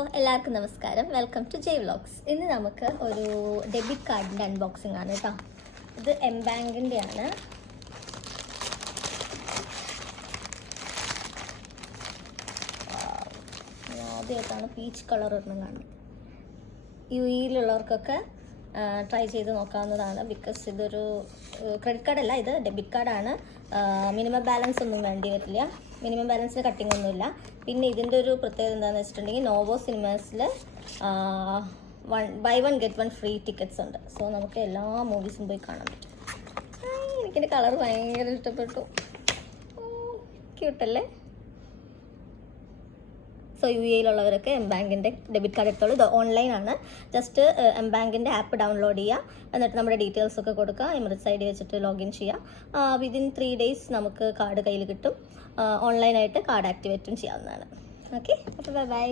എല്ലാവർക്കും നമസ്കാരം. Welcome to Jai vlogs. ഇന്ന് നമുക്ക് ഒരു ഡെബിറ്റ് കാർഡിൻ്റെ അൺബോക്സിംഗ് ആണ് കേട്ടോ. ഇത് എം ബാങ്കിൻ്റെ ആണ്. ആദ്യമായിട്ടാണ് പീച്ച് കളർ ഒരെണ്ണം കാണുന്നത്. UAE-യിലുള്ളവർക്കൊക്കെ ട്രൈ ചെയ്ത് നോക്കാവുന്നതാണ്. ബിക്കോസ് ഇതൊരു ക്രെഡിറ്റ് കാർഡല്ല, ഇത് ഡെബിറ്റ് കാർഡാണ്. മിനിമം ബാലൻസ് ഒന്നും വേണ്ടി വരില്ല. മിനിമം ബാലൻസിന് കട്ടിംഗ് ഒന്നുമില്ല. പിന്നെ ഇതിൻ്റെ ഒരു പ്രത്യേകത എന്താണെന്ന് വെച്ചിട്ടുണ്ടെങ്കിൽ നോവോ സിനിമാസിൽ buy one get one free tickets ഉണ്ട്. സോ നമുക്ക് എല്ലാ മൂവീസും പോയി കാണാൻ പറ്റും. എനിക്കെൻ്റെ കളർ ഭയങ്കര ഇഷ്ടപ്പെട്ടു. ക്യൂട്ടല്ലേ? സോ UAE-യിലുള്ളവരൊക്കെ എം ബാങ്കിൻ്റെ ഡെബിറ്റ് കാർഡ് എടുത്തോളൂ. ഇത് ഓൺലൈനാണ്. ജസ്റ്റ് എം ബാങ്കിൻ്റെ ആപ്പ് ഡൗൺലോഡ് ചെയ്യുക, എന്നിട്ട് നമ്മുടെ ഡീറ്റെയിൽസ് ഒക്കെ കൊടുക്കുക, എമിറേറ്റ്സ് ID വെച്ചിട്ട് ലോഗിൻ ചെയ്യുക. വിതിൻ 3 days നമുക്ക് കാർഡ് കയ്യിൽ കിട്ടും. ഓൺലൈനായിട്ട് കാർഡ് ആക്ടിവേറ്റും ചെയ്യാവുന്നതാണ്. ഓക്കെ, അപ്പോൾ ബൈ.